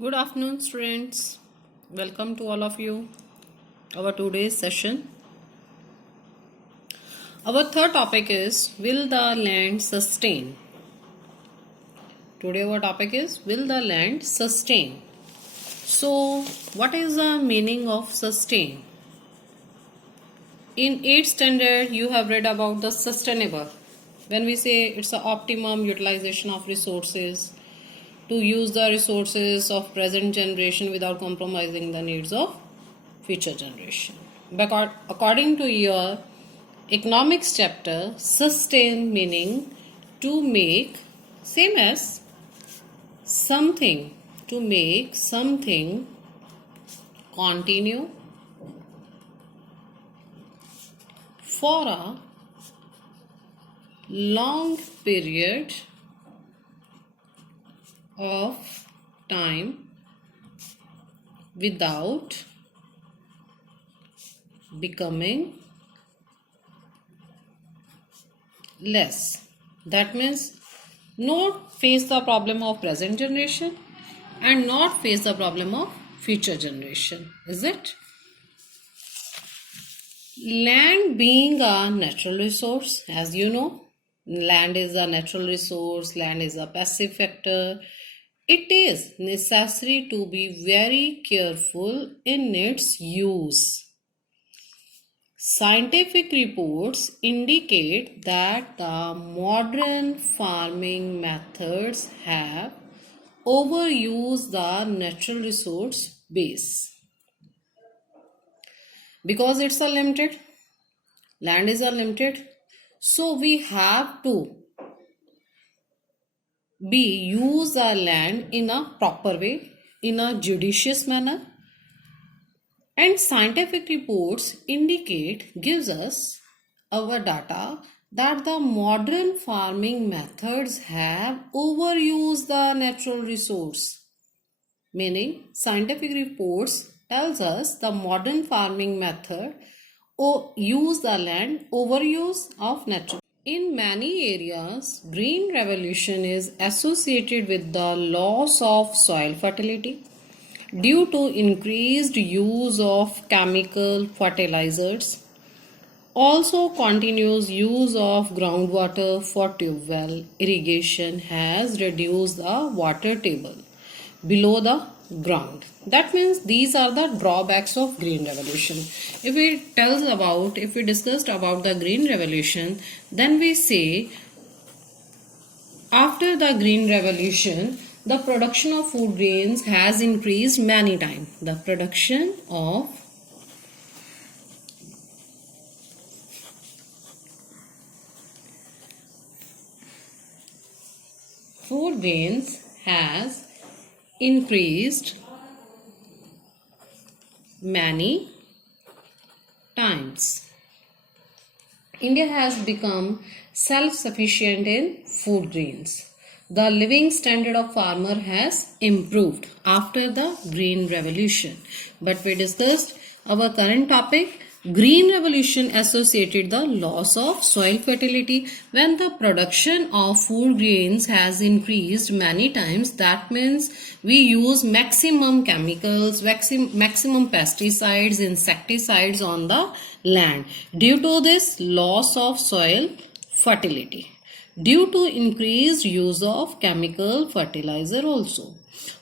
Good afternoon, students. Welcome to all of you. Our today's session. Our third topic is Will the land sustain? Today our topic is Will the land sustain? So, what is the meaning of sustain? In 8th standard, you have read about the sustainable. When we say it's the optimum utilization of resources, to use the resources of present generation without compromising the needs of future generation. But according to your economics chapter, sustain meaning to make, same as something, to make something continue for a long period of time without becoming less. That means not face the problem of present generation and not face the problem of future generation. Is it? Land being a natural resource, as you know, land is a natural resource, land is a passive factor. It is necessary to be very careful in its use. Scientific reports indicate that the modern farming methods have overused the natural resource base. Because it's a limited, land is unlimited, so we have to use our land in a proper way, in a judicious manner. And scientific reports gives us our data that the modern farming methods have overused the natural resource. Meaning, scientific reports tells us the modern farming method use the land, overuse of natural. In many areas, green revolution is associated with the loss of soil fertility due to increased use of chemical fertilizers. Also, continuous use of groundwater for tube well irrigation has reduced the water table below the ground. That means these are the drawbacks of green revolution. If we discussed about the green revolution, then we say after the green revolution, the production of food grains has increased many times. The production of food grains has increased many times. India has become self-sufficient in food grains. The living standard of farmer has improved after the green revolution. But we discussed our current topic, green revolution associated the loss of soil fertility. When the production of food grains has increased many times, that means we use maximum chemicals, maximum pesticides, insecticides on the land. Due to this loss of soil fertility, due to increased use of chemical fertilizer also.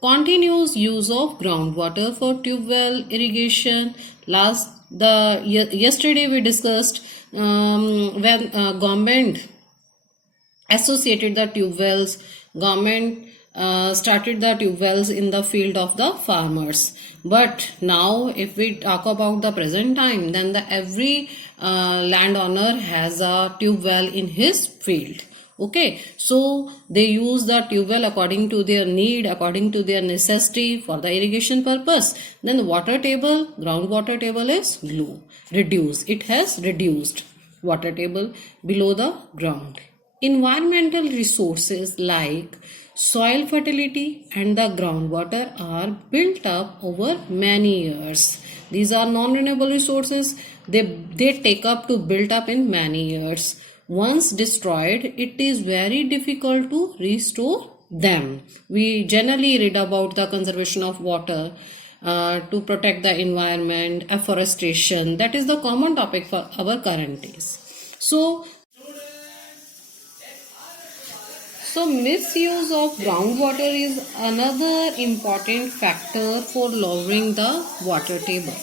Continuous use of groundwater for tube well irrigation. Yesterday we discussed when government associated the tube wells, government started the tube wells in the field of the farmers. But now if we talk about the present time, then every landowner has a tube well in his field. Okay, so they use the tube well according to their need, according to their necessity for the irrigation purpose. Then the water table, groundwater table is reduced. It has reduced water table below the ground. Environmental resources like soil fertility and the groundwater are built up over many years. These are non-renewable resources. They take up to build up in many years. Once destroyed, it is very difficult to restore them. We generally read about the conservation of water to protect the environment, afforestation. That is the common topic for our current days. So misuse of groundwater is another important factor for lowering the water table.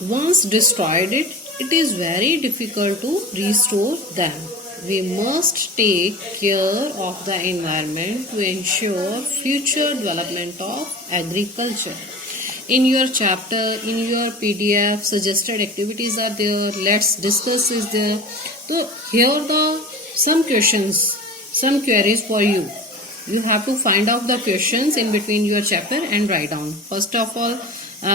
Once destroyed it is very difficult to restore them. We must take care of the environment to ensure future development of agriculture. In your chapter, in your PDF, suggested activities are there. Let's discuss is there. So here are the some questions, some queries for you. You have to find out the questions in between your chapter and write down. First of all,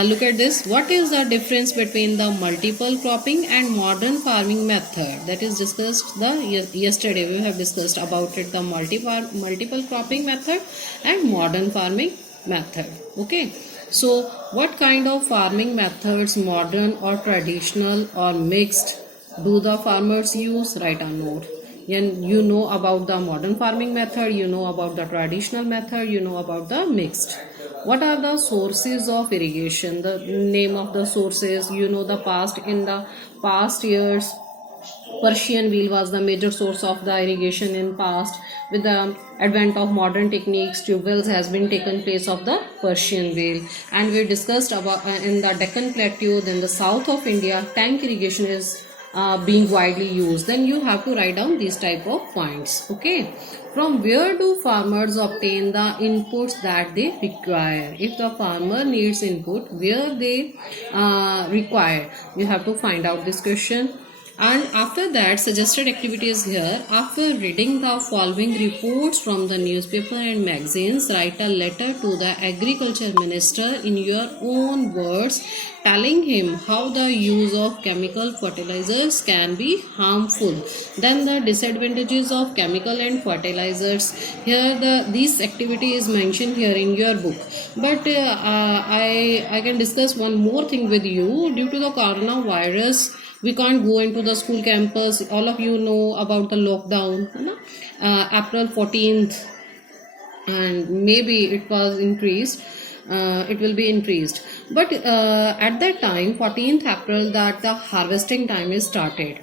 look at this. What is the difference between the multiple cropping and modern farming method? That is discussed yesterday. We have discussed about it, the multiple cropping method and modern farming method. Okay. So what kind of farming methods, modern or traditional or mixed, do the farmers use? Write a note. And you know about the modern farming method, you know about the traditional method, you know about the mixed. What are the sources of irrigation? The name of the sources, you know, in the past years, Persian wheel was the major source of the irrigation in past. With the advent of modern techniques, tube wells has been taken place of the Persian wheel. And we discussed about in the Deccan Plateau, then the south of India, tank irrigation is being widely used. Then you have to write down these type of points. Okay. From where do farmers obtain the inputs that they require? If the farmer needs input, where they require, you have to find out this question. And after that, suggested activities here. After reading the following reports from the newspaper and magazines, write a letter to the agriculture minister in your own words, telling him how the use of chemical fertilizers can be harmful. Then the disadvantages of chemical and fertilizers. Here this activity is mentioned here in your book. But I can discuss one more thing with you. Due to the coronavirus, we can't go into the school campus. All of you know about the lockdown, April 14th, and maybe it was increased. It will be increased. But at that time, 14th April, that the harvesting time is started.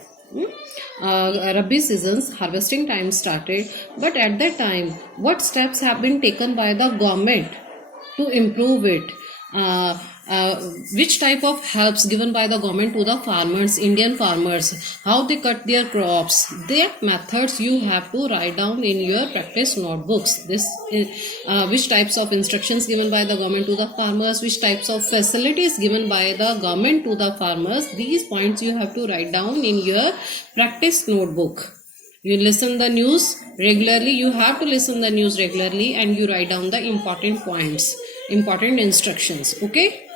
Rabi season's harvesting time started. But at that time, what steps have been taken by the government to improve it? Which type of helps given by the government to the farmers, Indian farmers, how they cut their crops, their methods you have to write down in your practice notebooks. This which types of instructions given by the government to the farmers, which types of facilities given by the government to the farmers, these points you have to write down in your practice notebook. You listen the news regularly, you have to listen the news regularly, and you write down the important points, important instructions. Okay.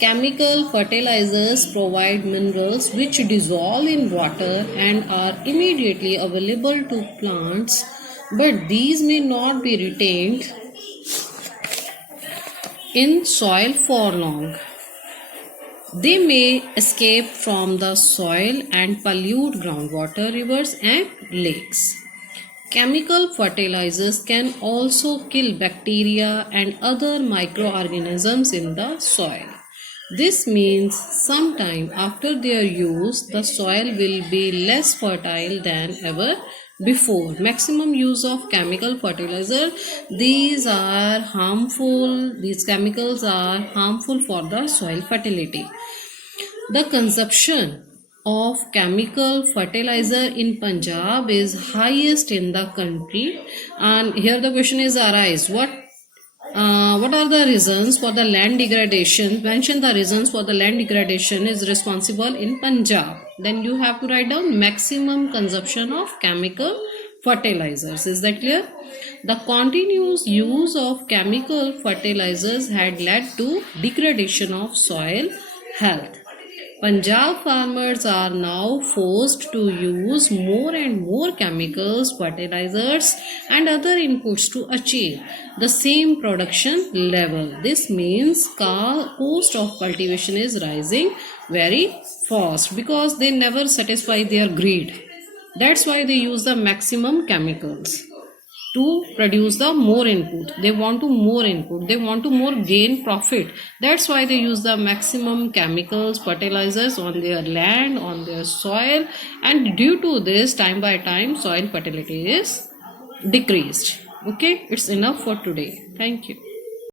Chemical fertilizers provide minerals which dissolve in water and are immediately available to plants, but these may not be retained in soil for long. They may escape from the soil and pollute groundwater, rivers and lakes. Chemical fertilizers can also kill bacteria and other microorganisms in the soil. This means sometime after their use, the soil will be less fertile than ever before. Maximum use of chemical fertilizer, these chemicals are harmful for the soil fertility. The consumption of chemical fertilizer in Punjab is highest in the country, and here the question is arise, what are the reasons for the land degradation? Mention the reasons for the land degradation is responsible in Punjab. Then you have to write down maximum consumption of chemical fertilizers. Is that clear? The continuous use of chemical fertilizers had led to degradation of soil health. Punjab farmers are now forced to use more and more chemicals, fertilizers and other inputs to achieve the same production level. This means cost of cultivation is rising very fast because they never satisfy their greed. That's why they use the maximum chemicals to produce the more input. They want to more input, they want to more gain profit. That's why they use the maximum chemicals, fertilizers on their land, on their soil, and due to this, time by time soil fertility is decreased. Okay, it's enough for today. Thank you.